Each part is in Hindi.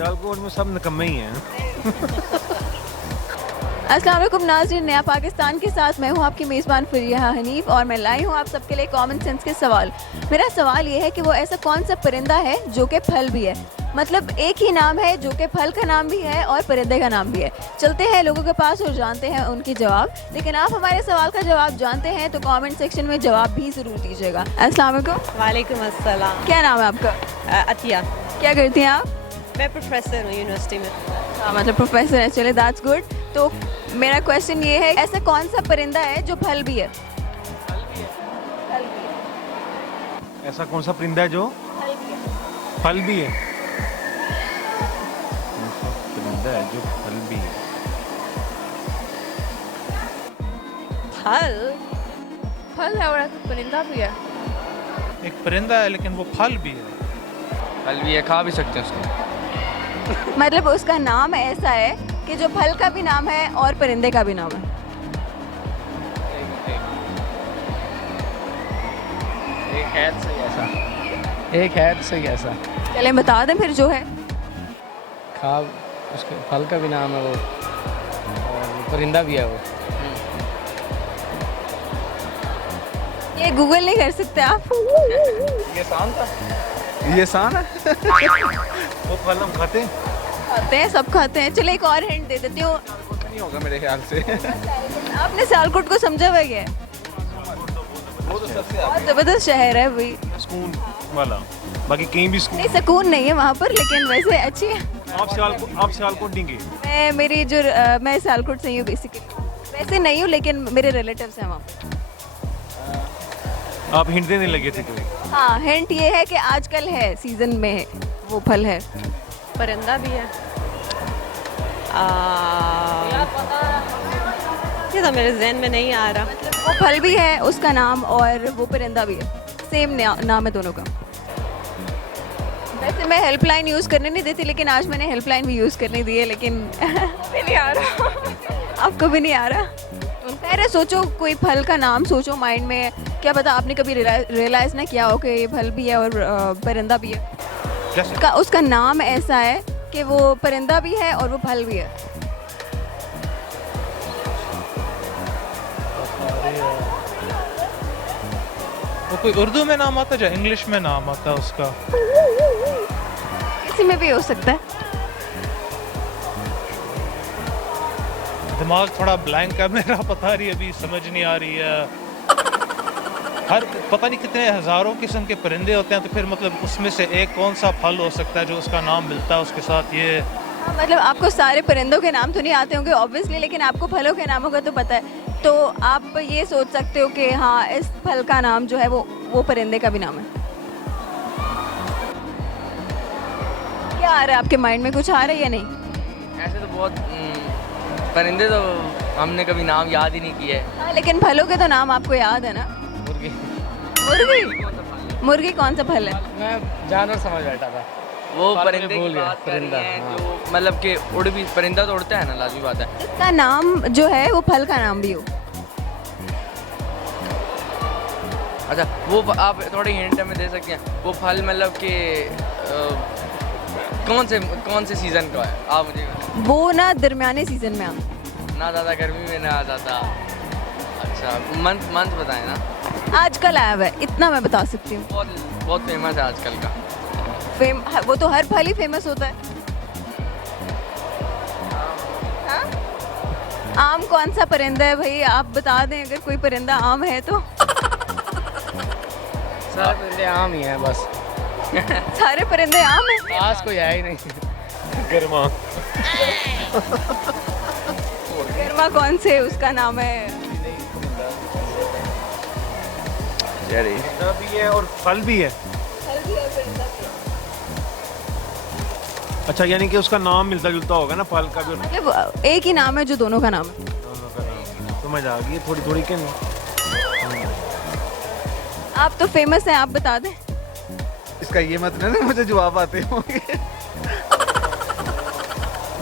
सियालकोट में सब निकम्मे ही हैं। अस्सलाम वालेकुम नाज़रीन, नया पाकिस्तान के साथ मैं हूं आपकी मेज़बान फरिया हनीफ और मैं लाई हूं आप सबके लिए कॉमन सेंस के सवाल। मेरा सवाल ये है कि वो ऐसा कौन सा परिंदा है जो कि फल भी है, मतलब एक ही नाम है जो कि फल का नाम भी है और परिंदे का नाम भी है। चलते हैं लोगों के पास और जानते हैं उनके जवाब, लेकिन आप हमारे सवाल का जवाब जानते हैं तो कॉमेंट सेक्शन में जवाब भी ज़रूर दीजिएगा। अस्सलाम वालेकुम। वालेकुम अस्सलाम। क्या नाम है आपका? अतिया। क्या करती हैं आप? मैं प्रोफेसर हूँ यूनिवर्सिटी में। हाँ, मतलब प्रोफेसर है, चले दैट्स गुड। तो मेरा क्वेश्चन ये है, ऐसा कौन सा परिंदा है जो फल भी है? ऐसा कौन सा परिंदा है जो फल भी है? कौन सा परिंदा है जो फल भी है? फल फल है और परिंदा भी है। एक परिंदा है लेकिन वो फल भी है। फल भी है, खा भी सकते हैं उसको। मतलब उसका नाम ऐसा है कि जो फल का भी नाम है और परिंदे का भी नाम है। एक है सही ऐसा। एक है तो सही ऐसा। चलें बता दें फिर जो है। खा उसके फल का भी नाम है वो और परिंदा भी है वो। ये गूगल नहीं कर सकते आप? ये आसान था। ये आसान है। वो फल हम खाते हैं। खाते हैं, सब खाते हैं। चलो एक और हिंट दे देती हूँ। नहीं होगा मेरे ख्याल से। आपने सियालकोट को समझा हुआ है? वो तो सबसे बहुत जबरदस्त शहर है भाई। सुकून वाला, बाकी कहीं भी सुकून। नहीं, सुकून नहीं है वहाँ पर, लेकिन वैसे अच्छी है। आप सियालकोट नहीं गए? मैं सियालकोट से ही हूँ बेसिकली। वैसे नहीं हूँ लेकिन मेरे रिलेटिव्स हैं वहाँ पर। आप हिंट देने लगे थे कभी? हाँ, हिंट ये है कि आजकल है, सीजन में है, वो फल है। परिंदा भी है। ये तो मेरे जहन में नहीं आ रहा। वो फल भी है, उसका नाम, और वो परिंदा भी है। सेम नाम है दोनों का। वैसे मैं हेल्पलाइन यूज़ करने नहीं देती, लेकिन आज मैंने हेल्पलाइन भी यूज़ करने दी है, लेकिन भी नहीं आ रहा। आपको भी नहीं आ रहा? पहले सोचो, कोई फल का नाम सोचो माइंड में। क्या पता आपने कभी रियलाइज़ ना किया हो कि ये फल भी है और परिंदा भी है। उसका नाम ऐसा है कि वो परिंदा भी है और वो फल भी है। वो कोई उर्दू में नाम आता है या इंग्लिश में नाम आता है उसका? किसी में भी हो सकता है। दिमाग थोड़ा ब्लैंक है मेरा, पता नहीं, अभी समझ नहीं आ रही है। हर पता नहीं कितने हज़ारों किस्म के परिंदे होते हैं, तो फिर मतलब उसमें से एक कौन सा फल हो सकता है जो उसका नाम मिलता है उसके साथ? ये हाँ, मतलब आपको सारे परिंदों के नाम तो नहीं आते होंगे ऑब्वियसली, लेकिन आपको फलों के नामों का तो पता है। तो आप ये सोच सकते हो कि हाँ, इस फल का नाम जो है वो परिंदे का भी नाम है। क्या आ रहा है आपके माइंड में? कुछ आ रहा है या नहीं? ऐसे तो बहुत परिंदे तो हमने कभी नाम याद ही नहीं किए। हाँ, लेकिन फलों के तो नाम आपको याद है ना? मुर्गी। मुर्गी? मुर्गी कौन सा फल है? मैं जानवर समझ बैठा था। वो फल परिंदे भूल की गया, बात कर रही परिंदा, हैं हाँ। जो मतलब कि उड़ भी, परिंदा तो उड़ता है ना, लाजमी बात है। इसका नाम जो है वो फल का नाम भी हो। अच्छा, वो आप थोड़ी हिंट हमें दे सकते हैं? वो फल मतलब कि कौन से सीज़न का है? आप मुझे बताएं। वो ना दरमियाने सीजन में आता। ना ज़्यादा गर्मी में, ना ज़्यादा। अच्छा, मंथ बताएं ना। आजकल आया हुआ है, इतना मैं बता सकती हूँ। बहुत फेमस है आजकल का। वो तो हर फल ही फेमस होता है। हाँ? आम कौन सा परिंदा है भाई? आप बता दें अगर कोई परिंदा आम है तो। सारे परिंदे आम ही हैं बस। सारे परिंदे आम हैं? खास कोई है ही नहीं। गर्मा। गर्मा कौन से उसका नाम है? परिंदा भी है और फल भी है। अच्छा, यानी कि उसका नाम मिलता जुलता होगा ना, फल का भी और मतलब एक ही नाम है जो दोनों का नाम है। दोनों का नाम। समझ आ गई थोड़ी थोड़ी के नहीं। आप तो फेमस हैं, आप बता दें। इसका ये मतलब है मुझे जवाब आते होंगे।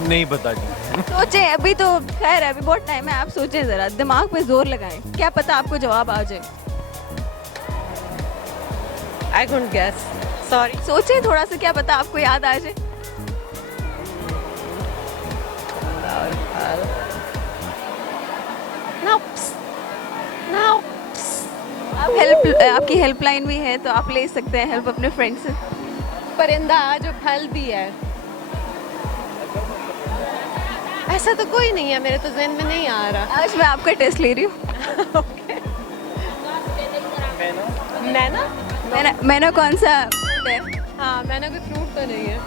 नहीं पता जी। सोचें, अभी तो खैर अभी बहुत टाइम है, आप सोचें ज़रा, दिमाग पे जोर लगाएं, क्या पता आपको जवाब आ जाए। I couldn't guess. Sorry. सोचें थोड़ा सा, क्या पता आपको याद आ जाए। फल No. No. आपकी हेल्पलाइन भी है तो आप ले सकते हैं हेल्प अपने फ्रेंड से। परिंदा जो फल भी है। ऐसा तो कोई नहीं है, मेरे तो ज़हन में नहीं आ रहा। आज मैं आपका टेस्ट ले रही हूँ। मैना कौन सा fruit है? हाँ, मैंने कोई फ्रूट तो नहीं है।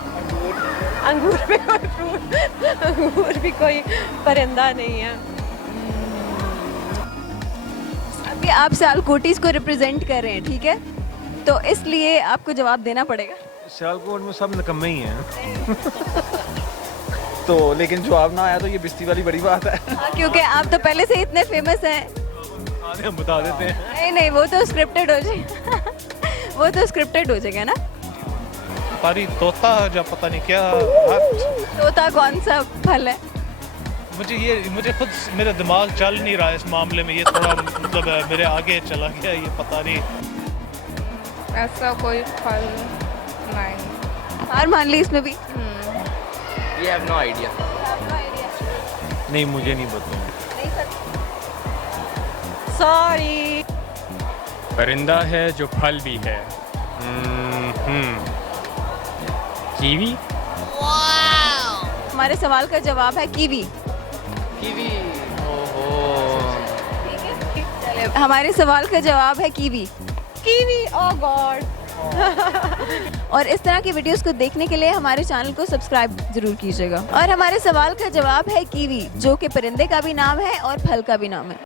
अंगूर भी कोई फ्रूट, अंगूर भी कोई परिंदा नहीं है। अभी आप सियालकोटीज को रिप्रेजेंट कर रहे हैं, ठीक है, तो इसलिए आपको जवाब देना पड़ेगा। सियालकोट में सब निकम्मे ही हैं। तो लेकिन जवाब ना आया तो ये बिस्ती वाली बड़ी बात है। हाँ, क्योंकि आप तो पहले से इतने फेमस हैं। आधे हम बता देते हैं। नहीं नहीं, वो तो स्क्रिप्टेड हो जाएगा। वो तो स्क्रिप्टेड हो जाएगा ना। पारी तोता या पता नहीं क्या। तोता कौन सा फल है? मुझे खुद मेरा दिमाग चल नहीं रहा है इस मामले में। ये थोड़ा मतलब मेरे आगे चला गया, ये पता नहीं। ऐसा कोई फल नहीं। हार मान ली इसमें भी। We have no idea. नहीं, मुझे नहीं पता। सॉरी। परिंदा है जो फल भी है। कीवी। हमारे सवाल का जवाब है कीवी। कीवी। ओहो। चले, हमारे सवाल का जवाब है कीवी। कीवी, ओह गॉड। और इस तरह की वीडियोस को देखने के लिए हमारे चैनल को सब्सक्राइब जरूर कीजिएगा। और हमारे सवाल का जवाब है कीवी, जो कि परिंदे का भी नाम है और फल का भी नाम है।